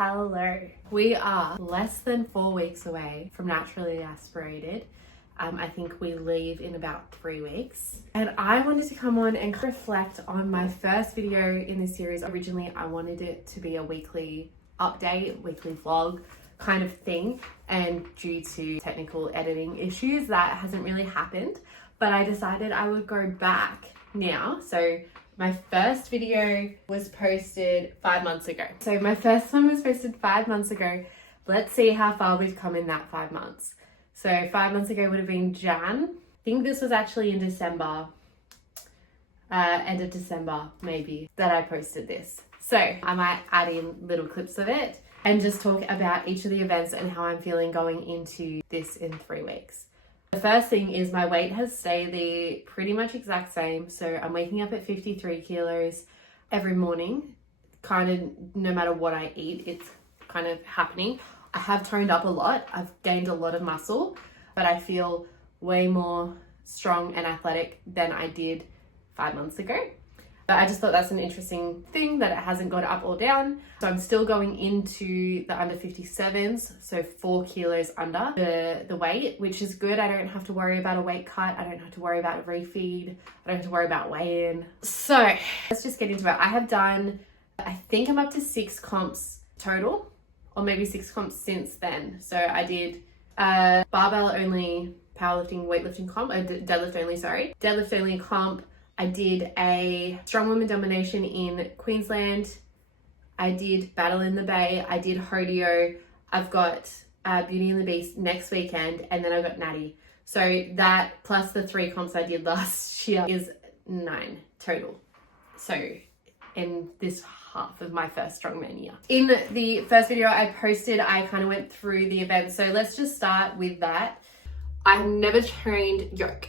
Hello. We are less than 4 weeks away from Naturally Aspirated. I think we leave in about 3 weeks. And I wanted to come on and reflect on my first video in this series. Originally, I wanted it to be a weekly update, weekly vlog kind of thing. And due to technical editing issues, that hasn't really happened. But I decided I would go back now. So my first video was posted 5 months ago. So my first one was posted 5 months ago. Let's see how far we've come in that 5 months. So 5 months ago would have been Jan. I think this was actually in December, end of December maybe, that I posted this. So I might add in little clips of it and just talk about each of the events and how I'm feeling going into this in 3 weeks. The first thing is my weight has stayed the pretty much exact same. So I'm waking up at 53 kilos every morning, kind of no matter what I eat, it's kind of happening. I have toned up a lot. I've gained a lot of muscle, but I feel way more strong and athletic than I did 5 months ago. But I just thought that's an interesting thing that it hasn't gone up or down. So I'm still going into the under 57s, so 4 kilos under the weight, which is good. I don't have to worry about a weight cut. I don't have to worry about a refeed. I don't have to worry about weigh-in. So let's just get into it. I have done, I think I'm up to 6 comps total, or maybe 6 comps since then. So I did a barbell only powerlifting, weightlifting comp, deadlift only comp. I did a strong woman domination in Queensland. I did Battle in the Bay. I did Hodeo. I've got Beauty and the Beast next weekend, and then I've got Natty. So that plus the 3 comps I did last year is 9 total. So in this half of my first strongman year. In the first video I posted, I kind of went through the events. So let's just start with that. I've never trained yoke.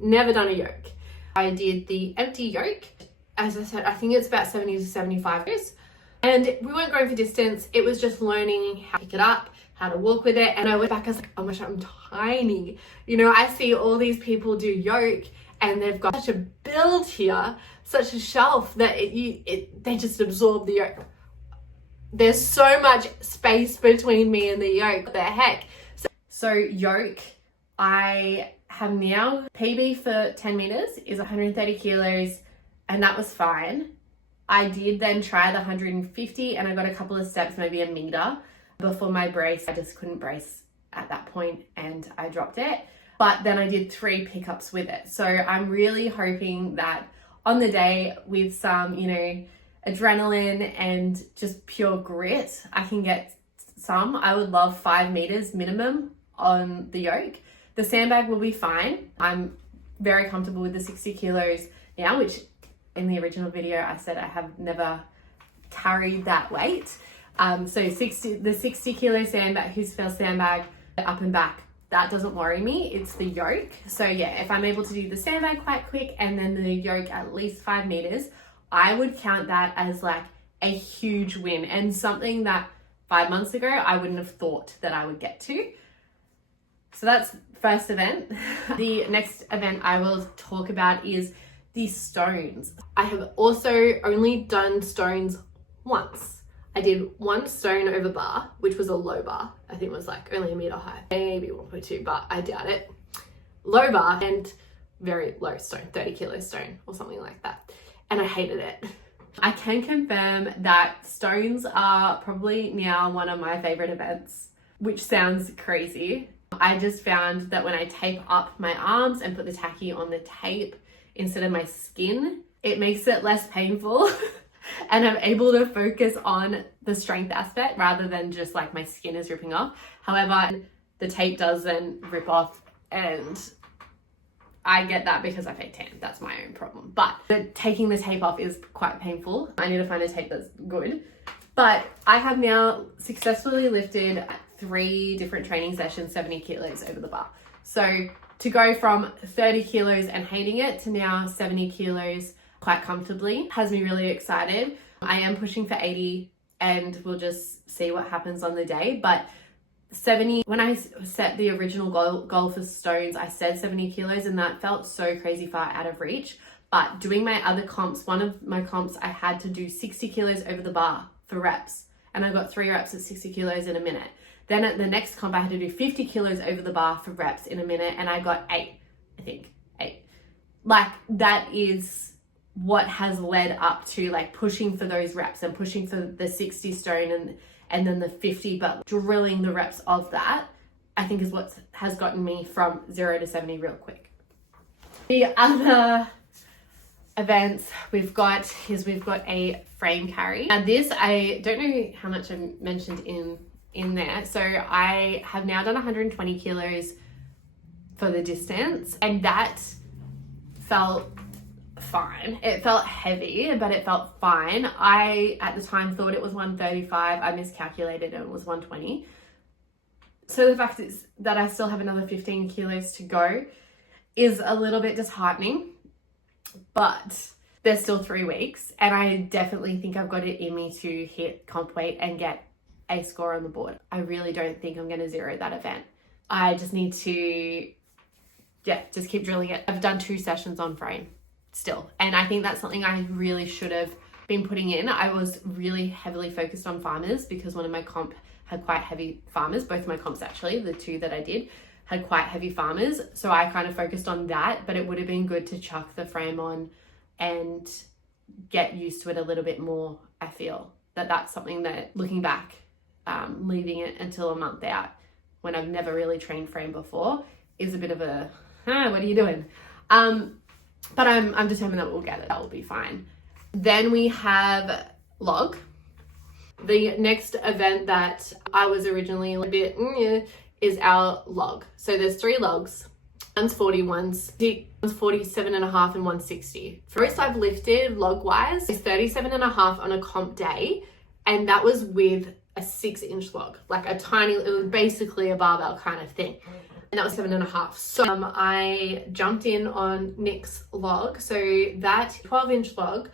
Never done a yoke. I did the empty yoke. As I said, I think it's about 70 to 75 years. And we weren't going for distance. It was just learning how to pick it up, how to walk with it. And I went back, I was like, oh my gosh, I'm tiny. You know, I see all these people do yoke and they've got such a build here, such a shelf that they just absorb the yoke. There's so much space between me and the yoke. What the heck? So yoke, I have now, PB for 10 meters is 130 kilos, and that was fine. I did then try the 150 and I got a couple of steps, maybe a meter before my brace. I just couldn't brace at that point and I dropped it. But then I did 3 pickups with it. So I'm really hoping that on the day with some, you know, adrenaline and just pure grit, I can get some. I would love 5 meters minimum on the yoke. The sandbag will be fine. I'm very comfortable with the 60 kilos now, which in the original video I said I have never carried that weight. So the 60 kilo sandbag, who's fell sandbag, up and back, that doesn't worry me. It's the yoke. So yeah, if I'm able to do the sandbag quite quick and then the yoke at least 5 meters, I would count that as like a huge win and something that 5 months ago I wouldn't have thought that I would get to. So that's first event. The next event I will talk about is the stones. I have also only done stones once. I did 1 stone over bar, which was a low bar. I think it was like only a meter high, maybe 1.2, but I doubt it. Low bar and very low stone, 30 kilo stone or something like that. And I hated it. I can confirm that stones are probably now one of my favorite events, which sounds crazy. I just found that when I tape up my arms and put the tacky on the tape instead of my skin, it makes it less painful and I'm able to focus on the strength aspect rather than just like my skin is ripping off. However, the tape does then rip off and I get that because I fake tan. That's my own problem. But taking the tape off is quite painful. I need to find a tape that's good. But I have now successfully lifted 3 different training sessions, 70 kilos over the bar. So to go from 30 kilos and hating it to now 70 kilos quite comfortably has me really excited. I am pushing for 80 and we'll just see what happens on the day. But 70, when I set the original goal for stones, I said 70 kilos and that felt so crazy far out of reach. But doing my other comps, one of my comps, I had to do 60 kilos over the bar for reps. and I got 3 reps at 60 kilos in a minute. Then at the next comp, I had to do 50 kilos over the bar for reps in a minute, and I got 8, I think, 8. Like, that is what has led up to like pushing for those reps and pushing for the 60 stone and then the 50, but drilling the reps of that, I think is what has gotten me from 0 to 70 real quick. The other events we've got a frame carry. Now this, I don't know how much I mentioned in there. So I have now done 120 kilos for the distance, and that felt fine. It felt heavy, but it felt fine. I, at the time, thought it was 135. I miscalculated and it was 120. So the fact is that I still have another 15 kilos to go is a little bit disheartening, but there's still 3 weeks, and I definitely think I've got it in me to hit comp weight and get a score on the board. I really don't think I'm going to zero that event. I just need to, just keep drilling it. I've done 2 sessions on frame still, and I think that's something I really should have been putting in. I was really heavily focused on farmers because one of my comp had quite heavy farmers. Both of my comps, actually, the 2 that I did, had quite heavy farmers, so I kind of focused on that, but it would have been good to chuck the frame on and get used to it a little bit more. I feel that that's something that, looking back, leaving it until a month out when I've never really trained frame before is a bit of a, what are you doing? But I'm determined that we'll get it. That will be fine. Then we have log. The next event that I was originally a bit is our log. So there's 3 logs. One's 40, one's 47 and a half, and 160. First I've lifted log wise is 37 and a half on a comp day, and that was with a 6-inch log, like a tiny, it was basically a barbell kind of thing, and that was 7 and a half. So I jumped in on Nick's log, so that 12-inch log,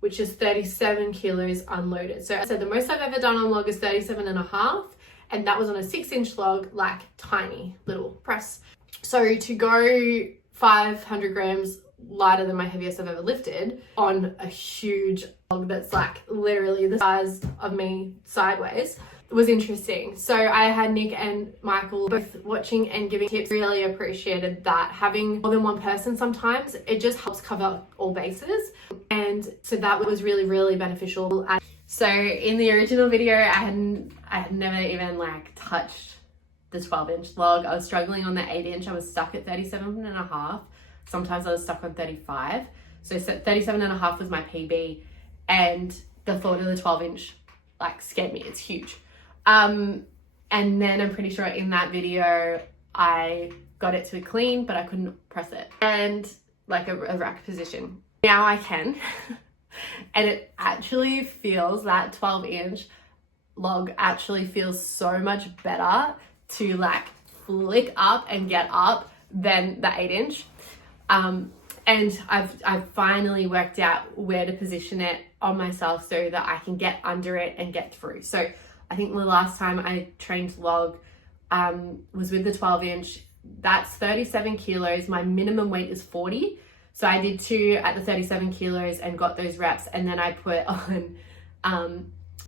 which is 37 kilos unloaded. So I said the most I've ever done on log is 37 and a half, and that was on a 6-inch log, like tiny little press. So to go 500 grams lighter than my heaviest I've ever lifted on a huge log that's like literally the size of me sideways was interesting. So I had Nick and Michael both watching and giving tips. Really appreciated that. Having more than one person sometimes, it just helps cover all bases. And so that was really, really beneficial. So in the original video, I had never even like touched the 12-inch log. I was struggling on the 8-inch. I was stuck at 37 and a half. Sometimes I was stuck on 35. So 37 and a half was my PB, and the thought of the 12-inch like scared me. It's huge. And then I'm pretty sure in that video I got it to clean, but I couldn't press it, and like a rack position. Now I can. And it actually feels, that 12-inch log actually feels so much better to like flick up and get up than the 8-inch. And I've finally worked out where to position it on myself so that I can get under it and get through. So I think the last time I trained log was with the 12-inch. That's 37 kilos. My minimum weight is 40. So I did 2 at the 37 kilos and got those reps. And then I put on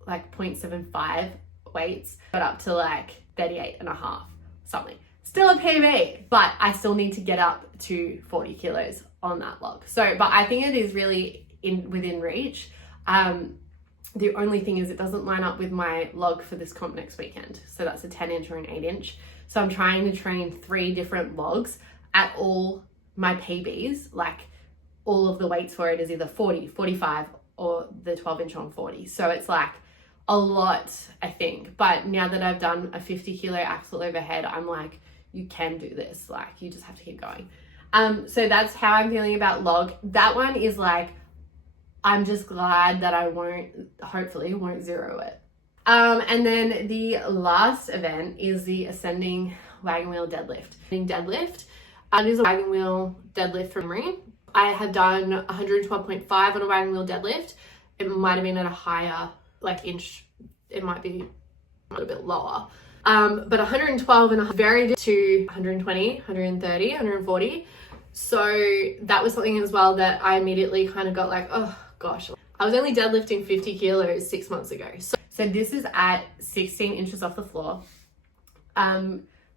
like 0.75 weights, got up to like 38 and a half, something. Still a PB, but I still need to get up to 40 kilos on that log. So, but I think it is really within reach. The only thing is it doesn't line up with my log for this comp next weekend. So that's a 10-inch or an 8-inch. So I'm trying to train 3 different logs at all my PBs. Like all of the weights for it is either 40, 45, or the 12-inch on 40. So it's like a lot, I think. But now that I've done a 50 kilo axle overhead, I'm like, you can do this. Like, you just have to keep going. So that's how I'm feeling about log. That one is like, I'm just glad that I hopefully won't zero it. And then the last event is the ascending wagon wheel deadlift. It is a wagon wheel deadlift from memory. I have done 112.5 on a wagon wheel deadlift. It might have been at a higher like inch. It might be a little bit lower. But 112 and a varied to 120, 130, 140. So that was something as well that I immediately kind of got like, oh gosh, I was only deadlifting 50 kilos 6 months ago. So this is at 16 inches off the floor.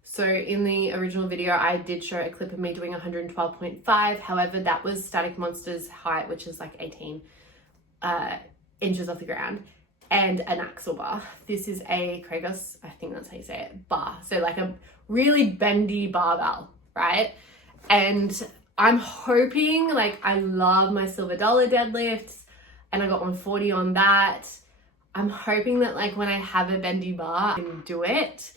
So in the original video, I did show a clip of me doing 112.5. However, that was Static Monster's height, which is like 18 inches off the ground, and an axle bar. This is a Kragos, I think that's how you say it, bar. So like a really bendy barbell, right? And I'm hoping, like, I love my silver dollar deadlifts and I got 140 on that. I'm hoping that like when I have a bendy bar, I can do it.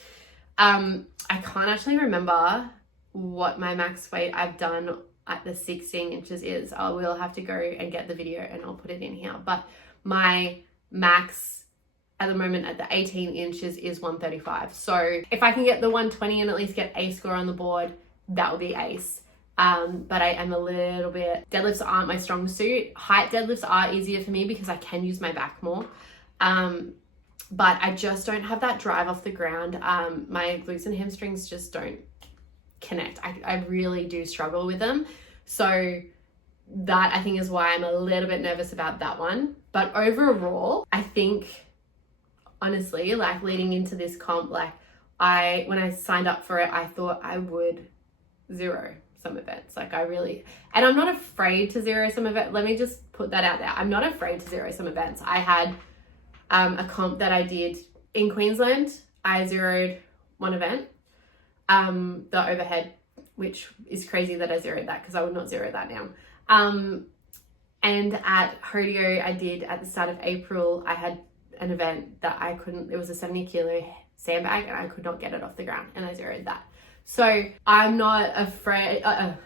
I can't actually remember what my max weight I've done at the 16 inches is. I will have to go and get the video and I'll put it in here. But my max at the moment at the 18 inches is 135. So if I can get the 120 and at least get a score on the board, that would be ace. But I am a little bit, deadlifts aren't my strong suit. Height deadlifts are easier for me because I can use my back more. But I just don't have that drive off the ground. My glutes and hamstrings just don't connect. I really do struggle with them. So that I think is why I'm a little bit nervous about that one. But overall, I think, honestly, like leading into this comp, like when I signed up for it, I thought I would zero some events. Like and I'm not afraid to zero some events. Let me just put that out there. I'm not afraid to zero some events. I had a comp that I did in Queensland. I zeroed one event, the overhead, which is crazy that I zeroed that because I would not zero that now. And at Hodeo, I did at the start of April, I had an event that it was a 70 kilo sandbag and I could not get it off the ground and I zeroed that. So I'm not afraid, and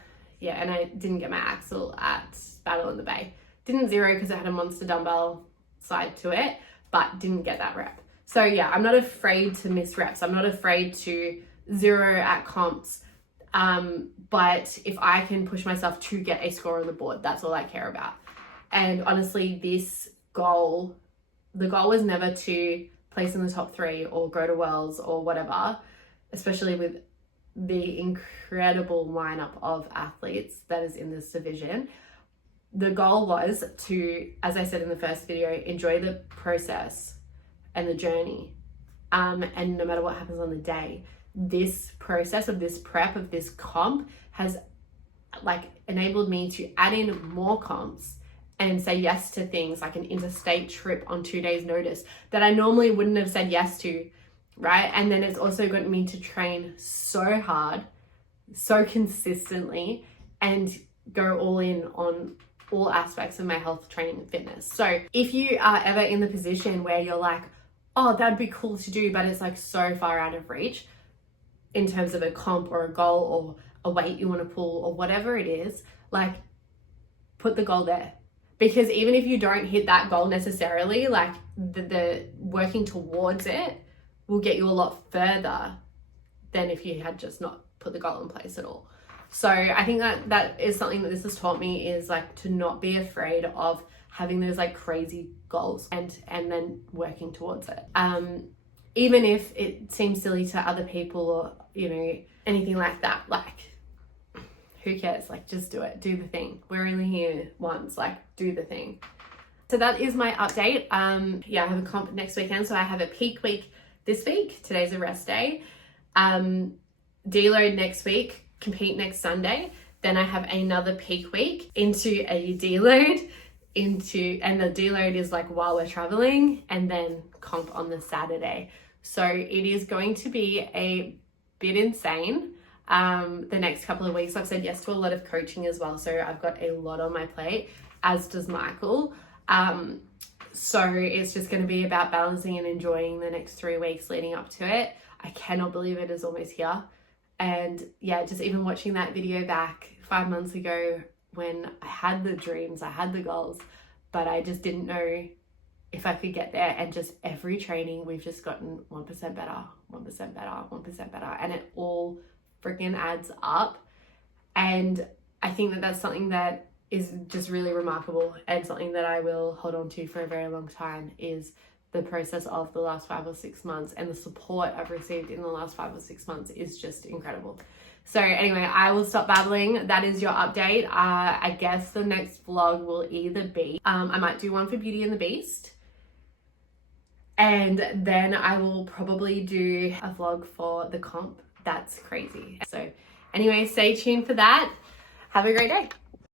I didn't get my axle at Battle in the Bay. Didn't zero because it had a monster dumbbell side to it, but didn't get that rep. So yeah, I'm not afraid to miss reps. I'm not afraid to zero at comps. But if I can push myself to get a score on the board, that's all I care about. And honestly, the goal was never to place in the top 3 or go to Worlds or whatever, especially with the incredible lineup of athletes that is in this division. The goal was to, as I said in the first video, enjoy the process and the journey. And no matter what happens on the day, this process of this prep, of this comp has like enabled me to add in more comps and say yes to things like an interstate trip on 2 days notice that I normally wouldn't have said yes to, right? And then it's also gotten me to train so hard, so consistently, and go all in on all aspects of my health, training, and fitness. So if you are ever in the position where you're like, oh, that'd be cool to do, but it's like so far out of reach in terms of a comp or a goal or a weight you want to pull or whatever it is, like put the goal there. Because even if you don't hit that goal necessarily, like the working towards it will get you a lot further than if you had just not put the goal in place at all. So I think that is something that this has taught me, is like to not be afraid of having those like crazy goals and then working towards it. Even if it seems silly to other people or, you know, anything like that, like who cares? Like just do it, do the thing. We're only here once, like do the thing. So that is my update. I have a comp next weekend. So I have a peak week this week. Today's a rest day. Deload next week, compete next Sunday. Then I have another peak week into a deload and the deload is like while we're traveling, and then comp on the Saturday. So it is going to be a bit insane. The next couple of weeks, I've said yes to a lot of coaching as well. So I've got a lot on my plate, as does Michael. So it's just going to be about balancing and enjoying the next 3 weeks leading up to it. I cannot believe it is almost here. And yeah, just even watching that video back 5 months ago when I had the dreams, I had the goals, but I just didn't know if I could get there. And just every training, we've just gotten 1% better, 1% better, 1% better. And it all freaking adds up. And I think that that's something that is just really remarkable, and something that I will hold on to for a very long time, is the process of the last 5 or 6 months, and the support I've received in the last 5 or 6 months is just incredible. So anyway, I will stop babbling. That is your update. I guess the next vlog will either be, I might do one for Beauty and the Beast. And then I will probably do a vlog for the comp. That's crazy. So anyway, stay tuned for that. Have a great day.